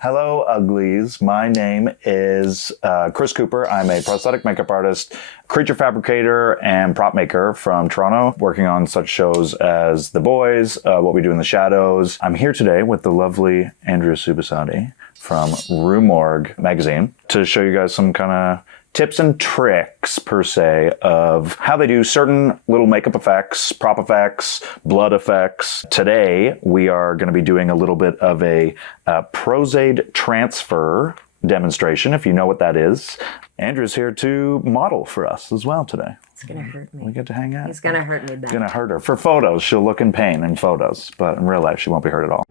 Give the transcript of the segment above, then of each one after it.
Hello, uglies. My name is Chris Cooper. I'm a prosthetic makeup artist, creature fabricator, and prop maker from Toronto, working on such shows as The Boys, What We Do in the Shadows. I'm here today with the lovely Andrea Subasati from Rue Morgue Magazine to show you guys some kind of tips and tricks, per se, of how they do certain little makeup effects, prop effects, blood effects. Today, we are going to be doing a little bit of a prosade transfer demonstration, if you know what that is. Andrew's here to model for us as well today. It's going to hurt me. We get to hang out. He's going to hurt me back. It's going to hurt her. For photos, she'll look in pain in photos, but in real life, she won't be hurt at all.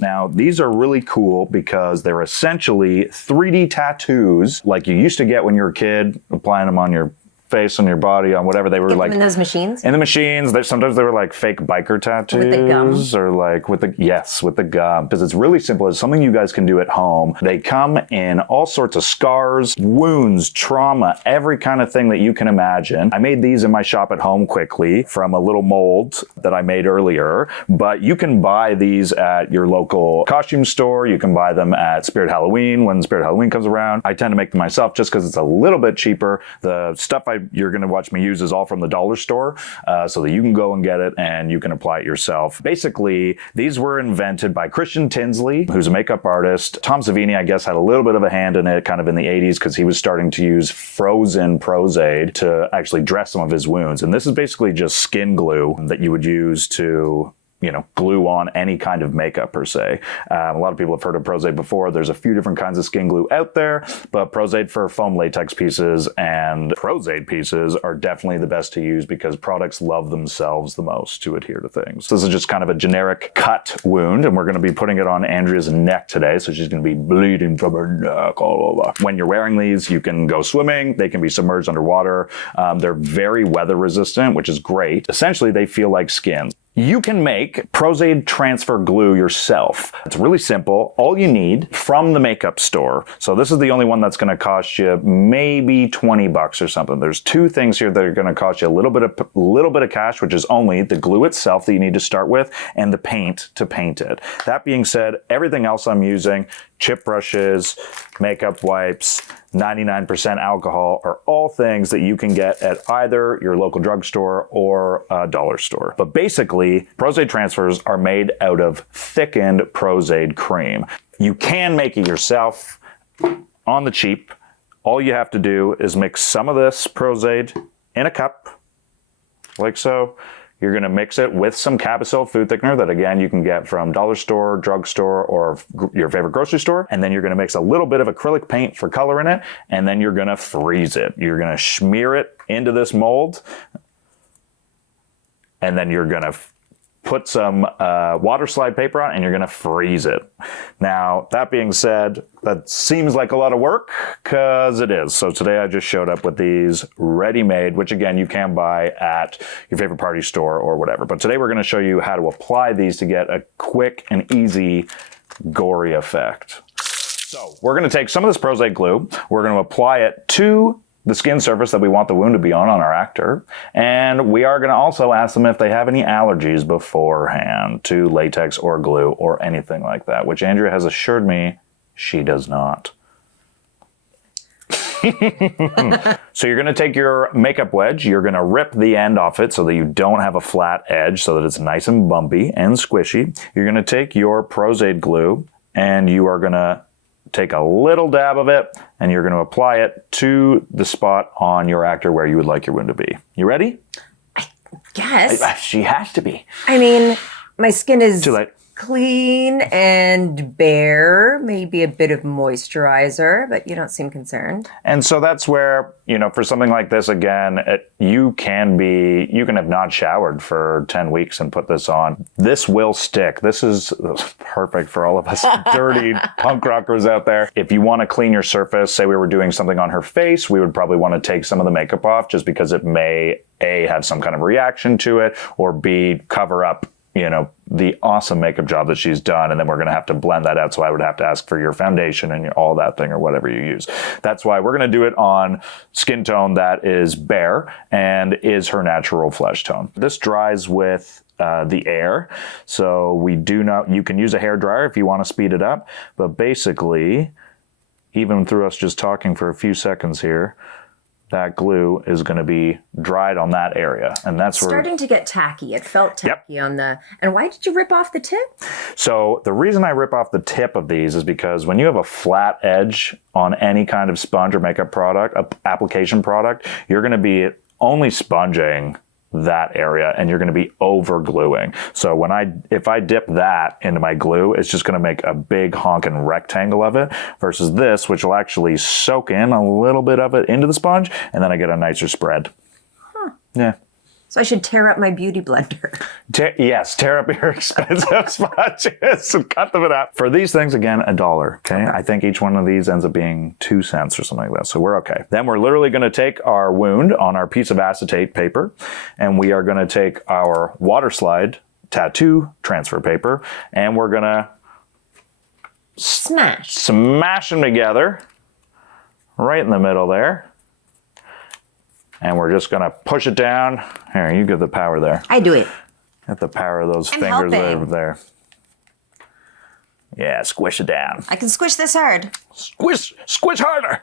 Now, these are really cool because they're essentially 3D tattoos like you used to get when you were a kid, applying them on your face, on your body, on whatever. They were like in those machines? In the machines. Sometimes they were like fake biker tattoos. With the gum? Or like with the gum. Because it's really simple. It's something you guys can do at home. They come in all sorts of scars, wounds, trauma, every kind of thing that you can imagine. I made these in my shop at home quickly from a little mold that I made earlier. But you can buy these at your local costume store. You can buy them at Spirit Halloween when Spirit Halloween comes around. I tend to make them myself just because it's a little bit cheaper. The stuff you're going to watch me use is all from the dollar store, so that you can go and get it and you can apply it yourself. Basically, these were invented by Christian Tinsley, who's a makeup artist. Tom Savini, I guess, had a little bit of a hand in it kind of in the 80s because he was starting to use frozen prosade to actually dress some of his wounds. And this is basically just skin glue that you would use to glue on any kind of makeup, per se. A lot of people have heard of prosade before. There's a few different kinds of skin glue out there, but prosade for foam latex pieces and prosade pieces are definitely the best to use because products love themselves the most to adhere to things. This is just kind of a generic cut wound, and we're going to be putting it on Andrea's neck today, so she's going to be bleeding from her neck all over. When you're wearing these, you can go swimming. They can be submerged underwater. They're very weather resistant, which is great. Essentially, they feel like skin. You can make prosade transfer glue yourself. It's really simple. All you need from the makeup store. So this is the only one that's going to cost you maybe $20 or something. There's two things here that are going to cost you a little bit of cash, which is only the glue itself that you need to start with and the paint to paint it. That being said, everything else I'm using, chip brushes, makeup wipes, 99% alcohol are all things that you can get at either your local drugstore or a dollar store. But basically, prosade transfers are made out of thickened prosade cream. You can make it yourself on the cheap. All you have to do is mix some of this prosade in a cup, like so. You're going to mix it with some Cabasol food thickener that, again, you can get from dollar store, drugstore, or your favorite grocery store. And then you're going to mix a little bit of acrylic paint for color in it. And then you're going to freeze it. You're going to smear it into this mold. And then you're going to put some water slide paper on and you're going to freeze it. Now, that being said, that seems like a lot of work because it is. So today I just showed up with these ready-made, which again, you can buy at your favorite party store or whatever. But today we're going to show you how to apply these to get a quick and easy gory effect. So we're going to take some of this prosade glue. We're going to apply it to the skin surface that we want the wound to be on our actor. And we are going to also ask them if they have any allergies beforehand to latex or glue or anything like that, which Andrea has assured me she does not. So you're going to take your makeup wedge, you're going to rip the end off it so that you don't have a flat edge, so that it's nice and bumpy and squishy. You're going to take your prosade glue and you are going to take a little dab of it and you're going to apply it to the spot on your actor where you would like your wound to be. You ready? I guess. She has to be. I mean, my skin is too late. Clean and bare, maybe a bit of moisturizer, but you don't seem concerned. And so that's where, for something like this, again, you can have not showered for 10 weeks and put this on. This will stick. This is perfect for all of us dirty punk rockers out there. If you want to clean your surface, say we were doing something on her face, we would probably want to take some of the makeup off just because it may, A, have some kind of reaction to it, or B, cover up the awesome makeup job that she's done, and then we're going to have to blend that out. So I would have to ask for your foundation and all that thing or whatever you use. That's why we're going to do it on skin tone that is bare and is her natural flesh tone. This dries with the air. So you can use a hair dryer if you want to speed it up, but basically, even through us just talking for a few seconds here, that glue is going to be dried on that area. And that's starting to get tacky. It felt tacky on the... And why did you rip off the tip? So the reason I rip off the tip of these is because when you have a flat edge on any kind of sponge or makeup product, application product, you're going to be only sponging that area and you're going to be over gluing. So if I dip that into my glue, it's just going to make a big honking rectangle of it versus this, which will actually soak in a little bit of it into the sponge and then I get a nicer spread. Huh. Yeah. So I should tear up my beauty blender. Yes, tear up your expensive sponges and cut them in half. For these things, again, $1, okay? I think each one of these ends up being 2 cents or something like that, so we're okay. Then we're literally gonna take our wound on our piece of acetate paper, and we are gonna take our water slide tattoo transfer paper, and we're gonna smash them together right in the middle there. And we're just going to push it down. Here, you give the power there. I do it. Get the power of those I'm fingers helping. over there. Yeah, squish it down. I can squish this hard. Squish harder.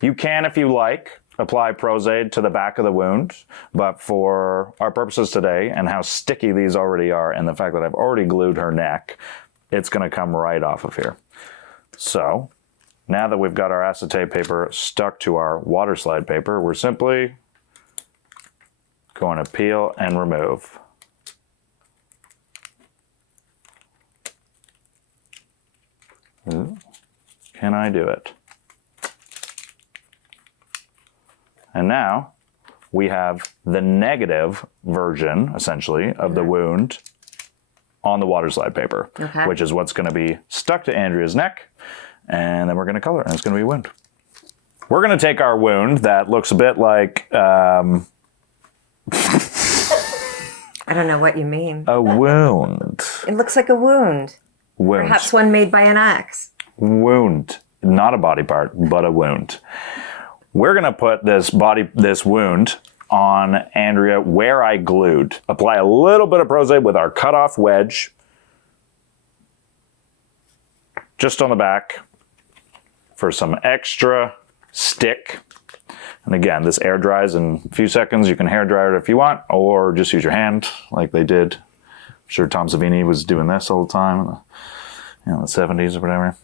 You can, if you like, apply prosade to the back of the wound. But for our purposes today and how sticky these already are and the fact that I've already glued her neck, it's going to come right off of here. So... now that we've got our acetate paper stuck to our water slide paper, we're simply going to peel and remove. Ooh, can I do it? And now we have the negative version, essentially, of the wound on the water slide paper, which is what's going to be stuck to Andrea's neck. And then we're going to color it, and it's going to be a wound. We're going to take our wound that looks a bit like... I don't know what you mean. a wound. It looks like a wound. Wound. Perhaps one made by an axe. Wound. Not a body part, but a wound. We're going to put this wound on Andrea where I glued. Apply a little bit of prosade with our cutoff wedge. Just on the back for some extra stick. And again, this air dries in a few seconds. You can hair dry it if you want, or just use your hand like they did. I'm sure Tom Savini was doing this all the time in the 70s or whatever.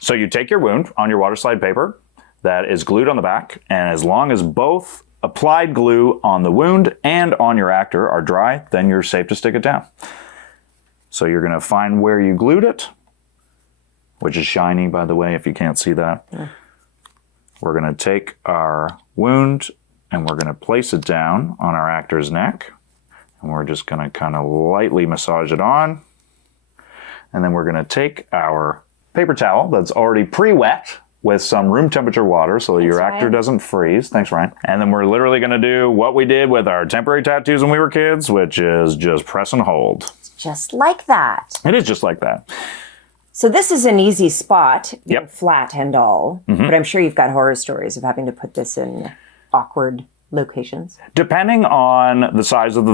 So you take your wound on your water slide paper that is glued on the back, and as long as both applied glue on the wound and on your actor are dry, then you're safe to stick it down. So you're going to find where you glued it, which is shiny, by the way, if you can't see that. Yeah. We're going to take our wound and we're going to place it down on our actor's neck. And we're just going to kind of lightly massage it on. And then we're going to take our paper towel that's already pre-wet with some room temperature water so that your actor doesn't freeze. Thanks, Ryan. And then we're literally going to do what we did with our temporary tattoos when we were kids, which is just press and hold. Just like that. It is just like that. So this is an easy spot, being flat and all, but I'm sure you've got horror stories of having to put this in awkward locations. Depending on the size of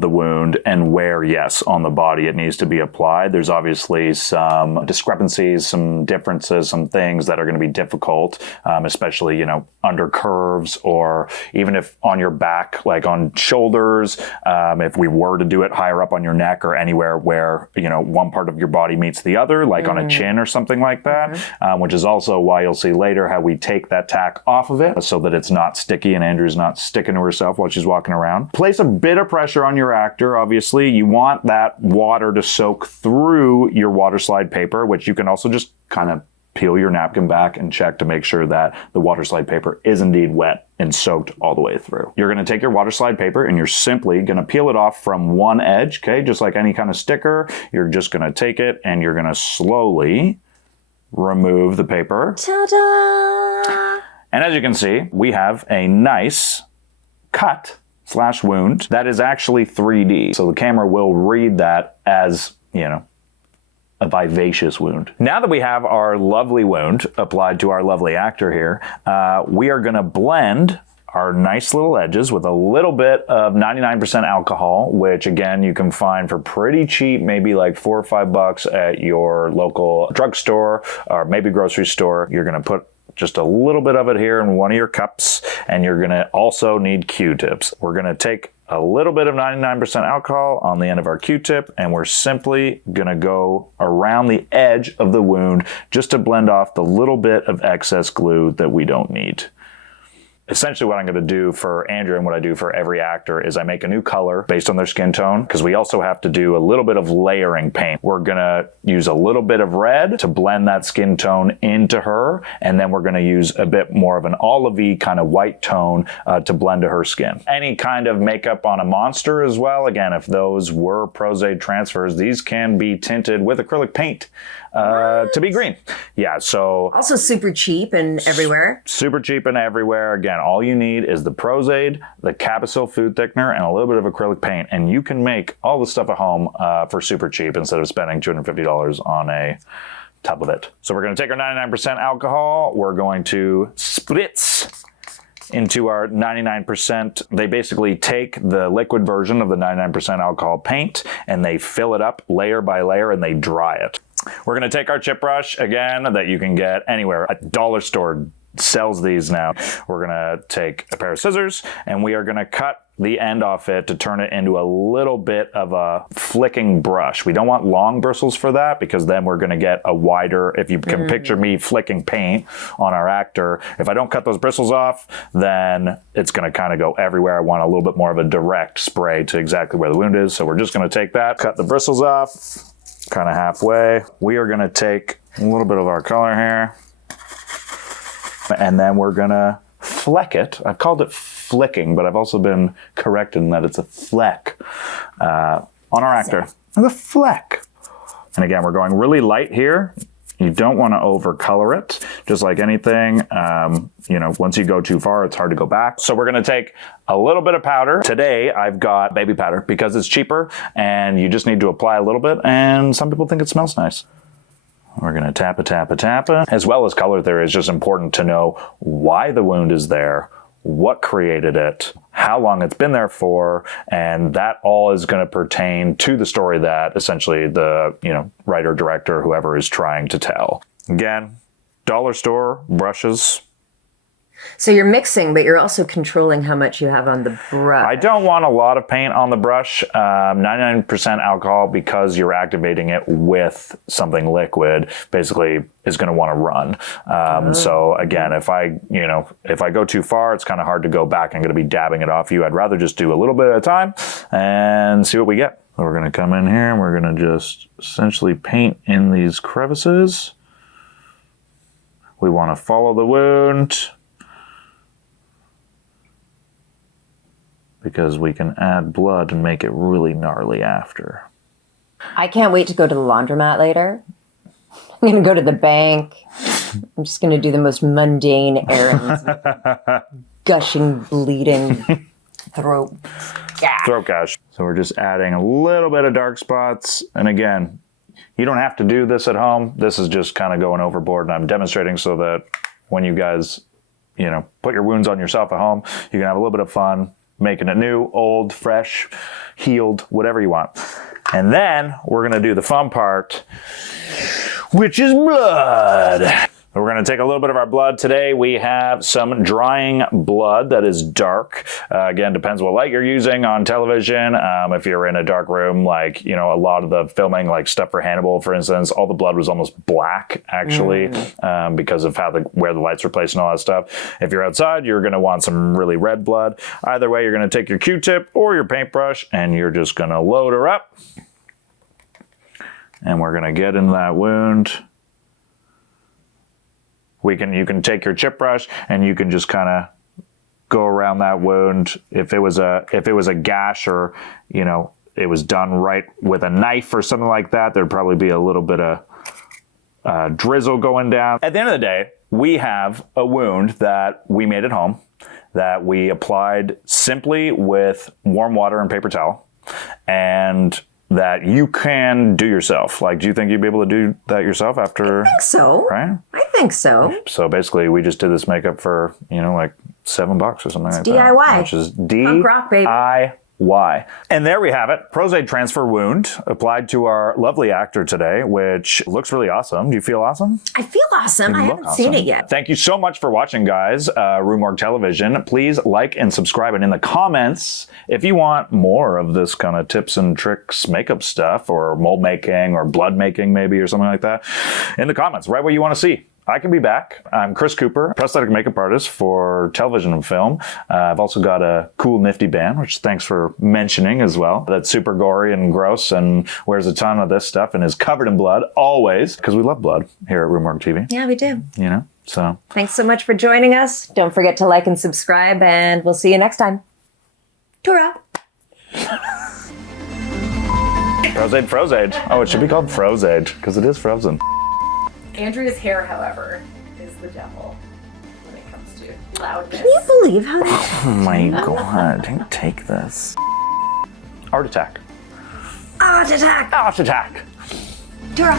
the wound and where, yes, on the body it needs to be applied. There's obviously some discrepancies, some differences, some things that are going to be difficult, especially, under curves or even if on your back, like on shoulders, if we were to do it higher up on your neck or anywhere where, one part of your body meets the other, like on a chin or something like that, which is also why you'll see later how we take that tack off of it so that it's not sticky and Andrew's not sticking to herself while she's walking around. Place a bit of pressure on your actor, obviously. You want that water to soak through your water slide paper, which you can also just kind of peel your napkin back and check to make sure that the water slide paper is indeed wet and soaked all the way through. You're going to take your water slide paper and you're simply going to peel it off from one edge, okay? Just like any kind of sticker, you're just going to take it and you're going to slowly remove the paper. Ta-da! And as you can see, we have a nice cut wound that is actually 3D. So the camera will read that as, a vivacious wound. Now that we have our lovely wound applied to our lovely actor here, we are going to blend our nice little edges with a little bit of 99% alcohol, which again, you can find for pretty cheap, maybe like $4 or $5 at your local drugstore or maybe grocery store. You're going to put just a little bit of it here in one of your cups, and you're going to also need Q-tips. We're going to take a little bit of 99% alcohol on the end of our Q-tip, and we're simply going to go around the edge of the wound just to blend off the little bit of excess glue that we don't need. Essentially what I'm going to do for Andrea and what I do for every actor is I make a new color based on their skin tone, because we also have to do a little bit of layering paint. We're going to use a little bit of red to blend that skin tone into her, and then we're going to use a bit more of an olive-y kind of white tone to blend to her skin. Any kind of makeup on a monster as well, again, if those were prosade transfers, these can be tinted with acrylic paint to be green. Yeah, so... Also super cheap and everywhere. Super cheap and everywhere. Again, all you need is the prosade, the Cabosil food thickener, and a little bit of acrylic paint, and you can make all the stuff at home for super cheap instead of spending $250 on a tub of it. So we're going to take our 99% alcohol. We're going to spritz into our 99%. They basically take the liquid version of the 99% alcohol paint and they fill it up layer by layer and they dry it. We're going to take our chip brush, again, that you can get anywhere. A dollar store sells these now. We're going to take a pair of scissors and we are going to cut the end off it to turn it into a little bit of a flicking brush. We don't want long bristles for that, because then we're going to get a wider, if you can picture me flicking paint on our actor, if I don't cut those bristles off, then it's going to kind of go everywhere. I want a little bit more of a direct spray to exactly where the wound is. So we're just going to take that, cut the bristles off, kind of halfway. We are going to take a little bit of our color here, and then we're going to fleck it. I've called it flicking, but I've also been corrected in that it's a fleck on our actor. The fleck. And again, we're going really light here. You don't want to overcolor it. Just like anything, once you go too far, it's hard to go back. So we're going to take a little bit of powder. Today, I've got baby powder because it's cheaper and you just need to apply a little bit, and some people think it smells nice. We're going to tap it. As well as color theory, it's just important to know why the wound is there, what created it, how long it's been there for, and that all is going to pertain to the story that essentially the, writer, director, whoever is trying to tell. Again, dollar store brushes. So you're mixing, but you're also controlling how much you have on the brush. I don't want a lot of paint on the brush. 99% alcohol, because you're activating it with something liquid, basically is going to want to run. So again, if I go too far, it's kind of hard to go back. I'm going to be dabbing it off you. I'd rather just do a little bit at a time and see what we get. So we're going to come in here and we're going to just essentially paint in these crevices. We want to follow the wound, because we can add blood and make it really gnarly after. I can't wait to go to the laundromat later. I'm going to go to the bank. I'm just going to do the most mundane errands. Gushing, bleeding, throat gash. So we're just adding a little bit of dark spots. And again, you don't have to do this at home. This is just kind of going overboard, and I'm demonstrating so that when you guys, put your wounds on yourself at home, you can have a little bit of fun, making it new, old, fresh, healed, whatever you want. And then we're going to do the fun part, which is blood. We're going to take a little bit of our blood today. We have some drying blood that is dark. Again, depends what light you're using on television. If you're in a dark room, like, a lot of the filming, like stuff for Hannibal, for instance, all the blood was almost black, actually, because of where the lights were placed and all that stuff. If you're outside, you're going to want some really red blood. Either way, you're going to take your Q-tip or your paintbrush, and you're just going to load her up. And we're going to get into that wound. You can take your chip brush and you can just kind of go around that wound. If it was a gash, or it was done right with a knife or something like that, there'd probably be a little bit of drizzle going down. At the end of the day, we have a wound that we made at home. that we applied simply with warm water and paper towel, and that you can do yourself. Like, do you think you'd be able to do that yourself after? I think so. Right? I think so. So basically, we just did this makeup for, like $7 or something like DIY. that. Which is Punk rock, baby. DIY. And there we have it. Prosade transfer wound applied to our lovely actor today, which looks really awesome. Do you feel awesome? I feel awesome. I haven't seen it yet. Thank you so much for watching, guys. Rue Morgue Television. Please like and subscribe. And in the comments, if you want more of this kind of tips and tricks makeup stuff, or mold making, or blood making maybe, or something like that, in the comments, write what you want to see. I can be back. I'm Chris Cooper, prosthetic makeup artist for television and film. I've also got a cool, nifty band, which thanks for mentioning as well. That's super gory and gross and wears a ton of this stuff and is covered in blood, always, because we love blood here at Rue Morgue TV. Yeah, we do. So. Thanks so much for joining us. Don't forget to like and subscribe, and we'll see you next time. Tura! Prosade. Oh, it should be called Frozade, because it is frozen. Andrea's hair, however, is the devil when it comes to loudness. Can you believe how Oh my god, don't take this. Art attack. Art attack! Art attack. Tura!